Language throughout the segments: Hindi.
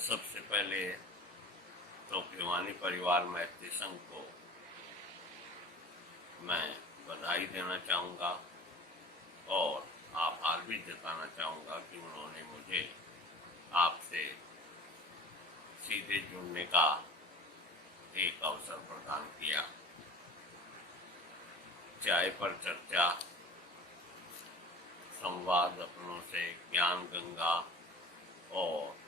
सबसे पहले तो भिवानी परिवार मैत्री संघ को मैं बधाई देना चाहूँगा और आभार भी जताना चाहूँगा कि उन्होंने मुझे आपसे सीधे जुड़ने का एक अवसर प्रदान किया। चाय पर चर्चा, संवाद अपनों से, ज्ञान गंगा और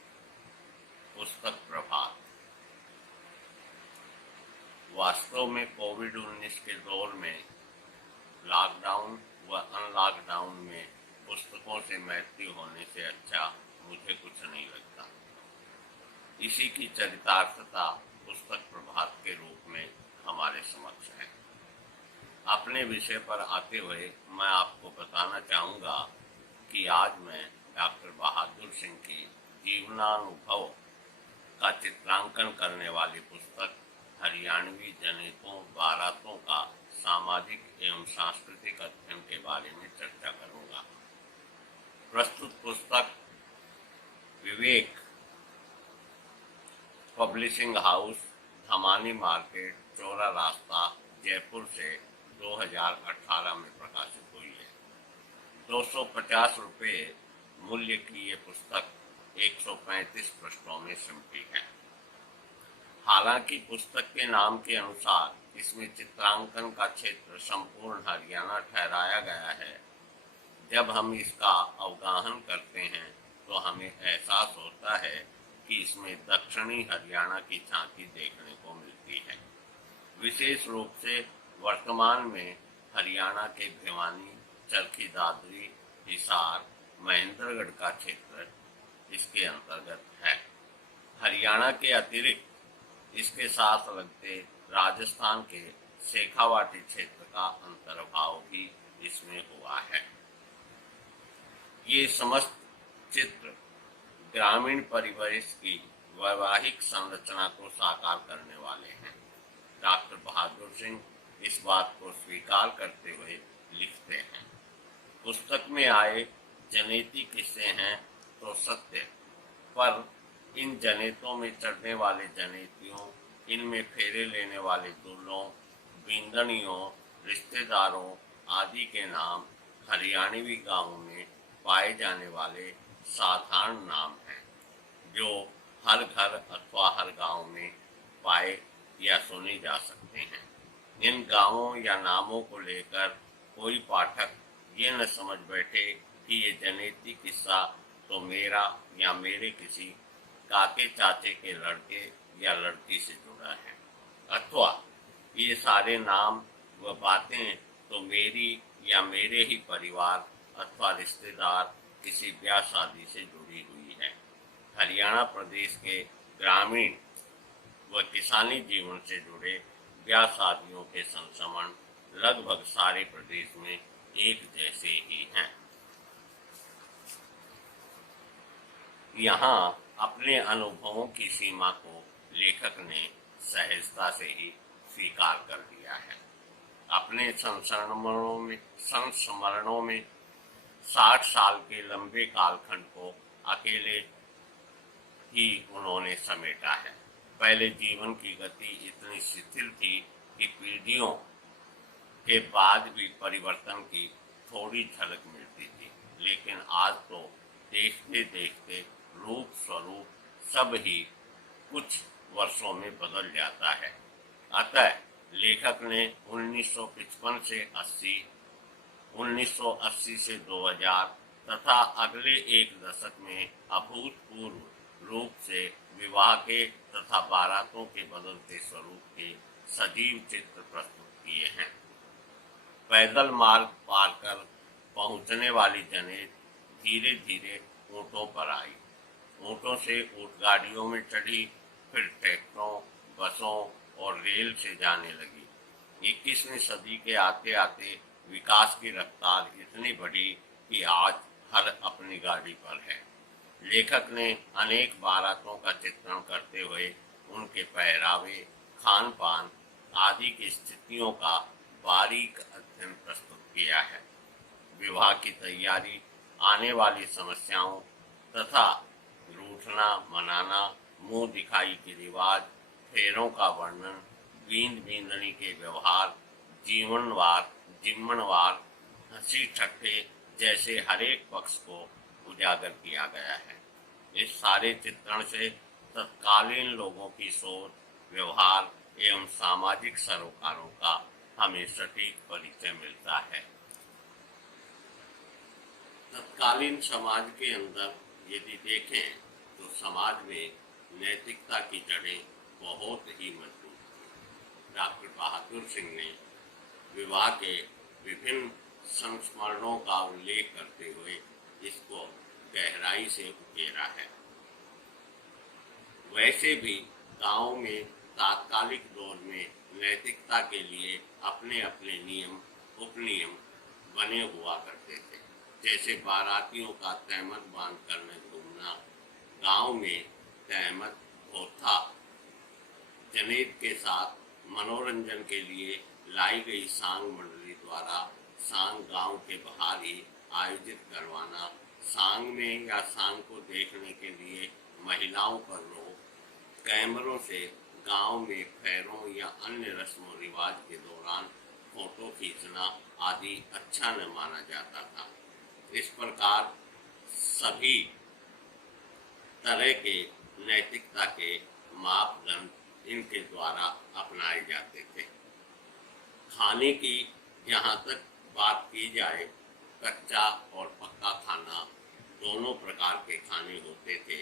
पुस्तक प्रभात। वास्तव में कोविड-19 के दौर में लॉकडाउन व अनलॉकडाउन में पुस्तकों से मैत्री होने से अच्छा मुझे कुछ नहीं लगता। इसी की चरितार्थता पुस्तक प्रभात के रूप में हमारे समक्ष है। अपने विषय पर आते हुए मैं आपको बताना चाहूँगा कि आज मैं डॉक्टर बहादुर सिंह की जीवनानुभव का चित्रांकन करने वाली पुस्तक हरियाणवी जनेतों बारातों का सामाजिक एवं सांस्कृतिक अध्ययन के बारे में चर्चा करूंगा। प्रस्तुत पुस्तक विवेक publishing house, Dhamani market, Chaura रास्ता, जयपुर से 2018 में प्रकाशित हुई है। 250 रुपये मूल्य की ये पुस्तक 135 पृष्ठों में सिमटी है। हालांकि पुस्तक के नाम के अनुसार इसमें चित्रांकन का क्षेत्र संपूर्ण हरियाणा ठहराया गया है। जब हम इसका अवगाहन करते हैं तो हमें एहसास होता है कि इसमें दक्षिणी हरियाणा की झांकी देखने को मिलती है। विशेष रूप से वर्तमान में हरियाणा के भिवानी, चरखी दादरी, हिसार, महेंद्रगढ़ का क्षेत्र इसके अंतर्गत है। हरियाणा के अतिरिक्त इसके साथ लगते राजस्थान के शेखावाटी क्षेत्र का अंतर्भाव भी इसमें हुआ है। ये समस्त चित्र ग्रामीण परिवेश की वैवाहिक संरचना को साकार करने वाले हैं। डॉक्टर बहादुर सिंह इस बात को स्वीकार करते हुए लिखते हैं, पुस्तक में आए जनेती किस्से हैं तो सत्य, पर इन जनेतों में चढ़ने वाले जनेतियों, इनमें फेरे लेने वाले दूल्हों, बींदनियों, रिश्तेदारों आदि के नाम हरियाणवी गांवों में पाए जाने वाले साधारण नाम हैं, जो हर घर अथवा हर गांव में पाए या सुने जा सकते हैं। इन गांवों या नामों को लेकर कोई पाठक ये न समझ बैठे कि ये जनेती किस्सा तो मेरा या मेरे किसी काके चाचे के लड़के या लड़की से जुड़ा है, अथवा ये सारे नाम व बातें तो मेरी या मेरे ही परिवार अथवा रिश्तेदार किसी ब्याह शादी से जुड़ी हुई है। हरियाणा प्रदेश के ग्रामीण व किसानी जीवन से जुड़े ब्याह शादियों के संस्मरण लगभग सारे प्रदेश में एक जैसे ही हैं। यहाँ अपने अनुभवों की सीमा को लेखक ने सहजता से ही स्वीकार कर दिया है। अपने संस्मरणों में 60 साल के लंबे कालखंड को अकेले ही उन्होंने समेटा है। पहले जीवन की गति इतनी शिथिल थी कि पीढ़ियों के बाद भी परिवर्तन की थोड़ी झलक मिलती थी, लेकिन आज तो देखते देखते रूप स्वरूप सब ही कुछ वर्षों में बदल जाता है। अतः लेखक ने 1955 से 80, 1980 से 2000 तथा अगले एक दशक में अभूतपूर्व रूप से विवाह के तथा बारातों के बदलते स्वरूप के सजीव चित्र प्रस्तुत किए हैं। पैदल मार्ग पार कर पहुंचने वाली जनेत धीरे धीरे ऊँटों पर आई, ऊँटों से ऊँट गाड़ियों में चढ़ी, फिर ट्रैक्टरों, बसों और रेल से जाने लगी। 21वीं सदी के आते आते विकास की रफ्तार इतनी बढ़ी कि आज हर अपनी गाड़ी पर है। लेखक ने अनेक बारातों का चित्रण करते हुए उनके पहरावे, खान पान आदि की स्थितियों का बारीक अध्ययन प्रस्तुत किया है। विवाह की तैयारी, आने वाली समस्याओं तथा रूठना, मनाना मुंह दिखाई के रिवाज, फेरों का वर्णन, बींद बींदनी के व्यवहार, जीवनवार, जिम्मनवार, हंसी ठट्ठे जैसे हरेक पक्ष को उजागर किया गया है। इस सारे चित्रण से तत्कालीन लोगों की सोच, व्यवहार एवं सामाजिक सरोकारों का हमें सटीक परिचय मिलता है। तत्कालीन समाज के अंदर यदि देखें तो समाज में नैतिकता की जड़ें बहुत ही मजबूत थी। डॉक्टर बहादुर सिंह ने विवाह के विभिन्न संस्मरणों का उल्लेख करते हुए इसको गहराई से उकेरा है। वैसे भी गांव में तात्कालिक दौर में नैतिकता के लिए अपने अपने नियम उपनियम बने हुआ करते थे। जैसे बारातियों का तहमत बांध कर न घूमना, गांव में तहमत होता जनेत के साथ मनोरंजन के लिए लाई गई सांग मंडली द्वारा सांग गांव के बाहर ही आयोजित करवाना, सांग में या सांग को देखने के लिए महिलाओं पर रोक, कैमरों से गांव में फेरों या अन्य रस्म रिवाज के दौरान फोटो खींचना आदि अच्छा न माना जाता था। इस प्रकार सभी तरह के नैतिकता के मापदंड इनके द्वारा अपनाए जाते थे। खाने की यहाँ तक बात की जाए, कच्चा और पक्का खाना दोनों प्रकार के खाने होते थे।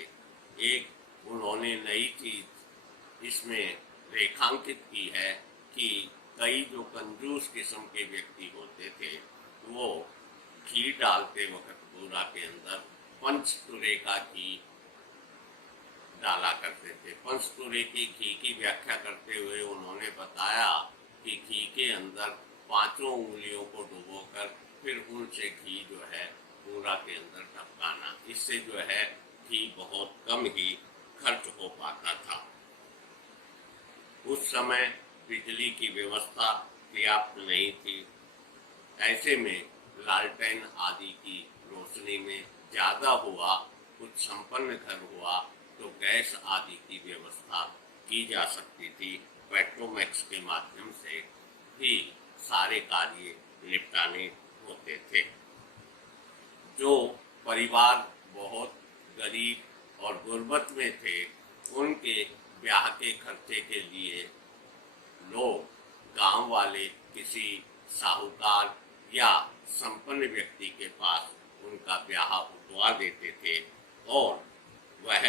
एक उन्होंने नई चीज इसमें रेखांकित की है कि कई जो कंजूस किस्म के व्यक्ति होते थे वो घी डालते वक्त बूरा के अंदर पंचतुरे का घी डाला करते थे। पंचतुरे की घी की व्याख्या करते हुए उन्होंने बताया कि घी के अंदर 5 उंगलियों को डुबोकर फिर उनसे घी जो है बूरा के अंदर टपकाना, इससे जो है घी बहुत कम ही खर्च हो पाता था। उस समय बिजली की व्यवस्था पर्याप्त नहीं थी। ऐसे में लालटेन आदि की रोशनी में ज्यादा हुआ, कुछ संपन्न घर हुआ तो गैस आदि की व्यवस्था की जा सकती थी। पेट्रोमैक्स के माध्यम से ही सारे कार्य निपटाने होते थे। जो परिवार बहुत गरीब और गुर्बत में थे उनके ब्याह के खर्चे के लिए लोग गांव वाले किसी साहूकार या संपन्न व्यक्ति के पास उनका ब्याह उठवा देते थे और वह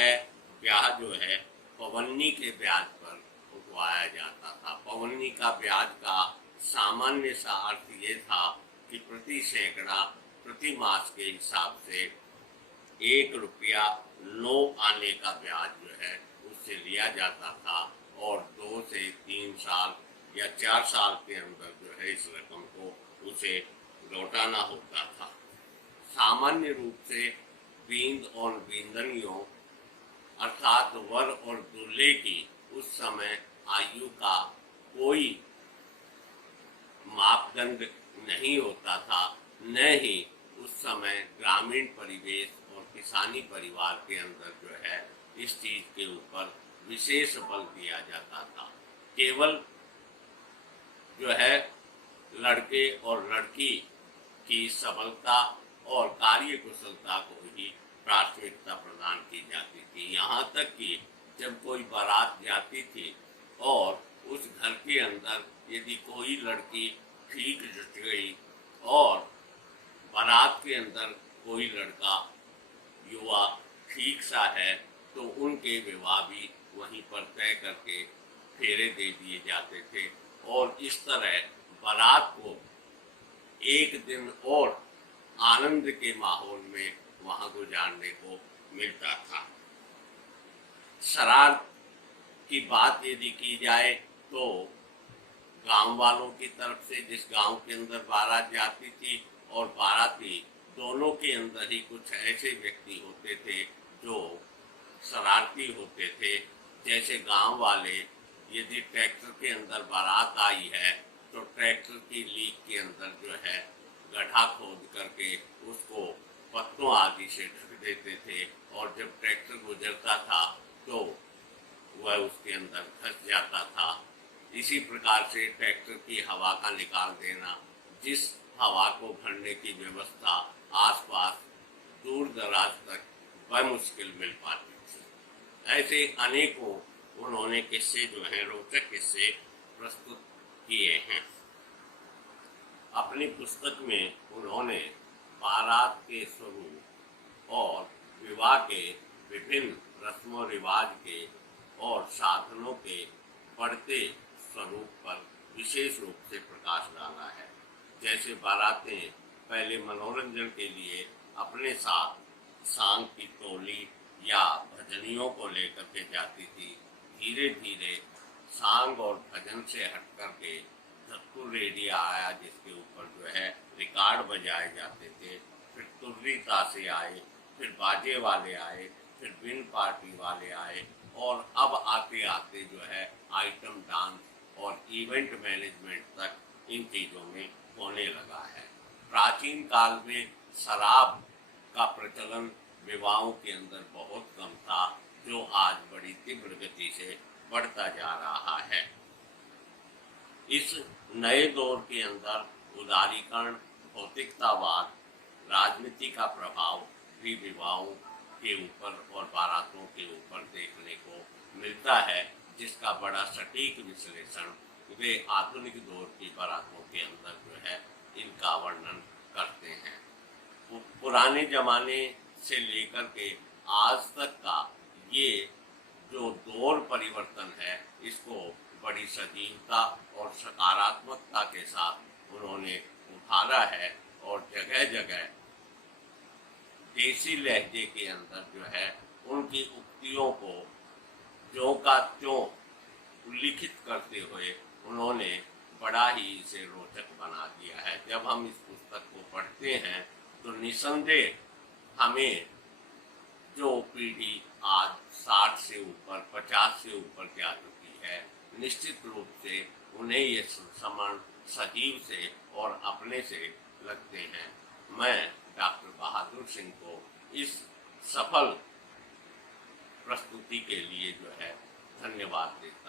ब्याह जो है पवन्नी के ब्याज पर उठवाया जाता था। पवन्नी का ब्याज का सामान्य सा अर्थ ये था कि प्रति सैकड़ा प्रति मास के हिसाब से 1 रुपया 9 आने का ब्याज जो है उससे लिया जाता था और 2 से 3 साल या 4 साल के अंदर जो है इस रकम को उसे लौटाना होता था। सामान्य रूप से बींद और बींदनियों अर्थात वर और दूल्हे की उस समय आयु का कोई मापदंड नहीं होता था, न ही उस समय ग्रामीण परिवेश और किसानी परिवार के अंदर जो है इस चीज के ऊपर विशेष बल दिया जाता था। केवल जो है लड़के और लड़की की सबलता और कार्य कुशलता को ही प्राथमिकता प्रदान की जाती थी। यहाँ तक कि जब कोई बारात जाती थी और उस घर के अंदर यदि कोई लड़की ठीक जुट गई और बारात के अंदर कोई लड़का युवा ठीक सा है तो उनके विवाह भी वहीं पर तय करके फेरे दे दिए जाते थे और इस तरह बारात को एक दिन और आनंद के माहौल में वहां गुजारने को मिलता था। शराब की बात यदि की जाए तो गांव वालों की तरफ से जिस गांव के अंदर बारात जाती थी और बाराती दोनों के अंदर ही कुछ ऐसे व्यक्ति होते थे जो शरारती होते थे। जैसे गांव वाले यदि ट्रैक्टर के अंदर बारात आई है तो ट्रैक्टर की लीक के अंदर जो है गड्ढा खोद करके उसको पत्तों आदि से ढक देते थे और जब ट्रैक्टर गुजरता था तो वह उसके अंदर धंस जाता था। इसी प्रकार से ट्रैक्टर की हवा का निकाल देना, जिस हवा को भरने की व्यवस्था आसपास दूर दराज तक बमुश्किल मिल पाती थी। ऐसे अनेकों उन्होंने किस्से जो हैं, रोचक किस्से प्रस्तुत किए हैं। अपनी पुस्तक में उन्होंने बारात के स्वरूप और विवाह के विभिन्न रस्मों रिवाज के और साधनों के बढ़ते स्वरूप पर विशेष रूप से प्रकाश डाला है। जैसे बारातें पहले मनोरंजन के लिए अपने साथ सांग की टोली या भजनियों को लेकर के जाती थी। धीरे धीरे सांग और भजन से हट कर के धतुर रेडियो आया, जिसके ऊपर जो है रिकॉर्ड बजाए जाते थे। फिर तुर्री ताशे आए, फिर बाजे वाले आए, फिर बिन पार्टी वाले आए, और अब आते आते जो है आइटम डांस और इवेंट मैनेजमेंट तक इन चीज़ों में होने लगा है। प्राचीन काल में शराब का प्रचलन विवाहों के अंदर बहुत कम था, जो आज बड़ी तीव्र गति से बढ़ता जा रहा है। इस नए दौर के अंदर उदारीकरण, भौतिकतावाद, राजनीति का प्रभाव भी विवाहों के ऊपर और बारातों के ऊपर देखने को मिलता है, जिसका बड़ा सटीक विश्लेषण वे आधुनिक दौर की बारातों के अंदर जो है इनका वर्णन करते हैं। पुराने जमाने से लेकर के आज तक का ये जो दौर परिवर्तन है, इसको बड़ी सजीवता और सकारात्मकता के साथ उन्होंने उभारा है, और जगह जगह देसी लहजे के अंदर जो है उनकी उक्तियों को ज्यों का त्यों उल्लिखित करते हुए उन्होंने बड़ा ही इसे रोचक बना दिया है। जब हम इस पुस्तक को पढ़ते हैं तो निसंदेह हमें जो पीढ़ी आज 60 से ऊपर, 50 से ऊपर जा चुकी है, निश्चित रूप से उन्हें ये समण सजीव से और अपने से लगते हैं। मैं डॉक्टर बहादुर सिंह को इस सफल प्रस्तुति के लिए जो है धन्यवाद देता हूँ।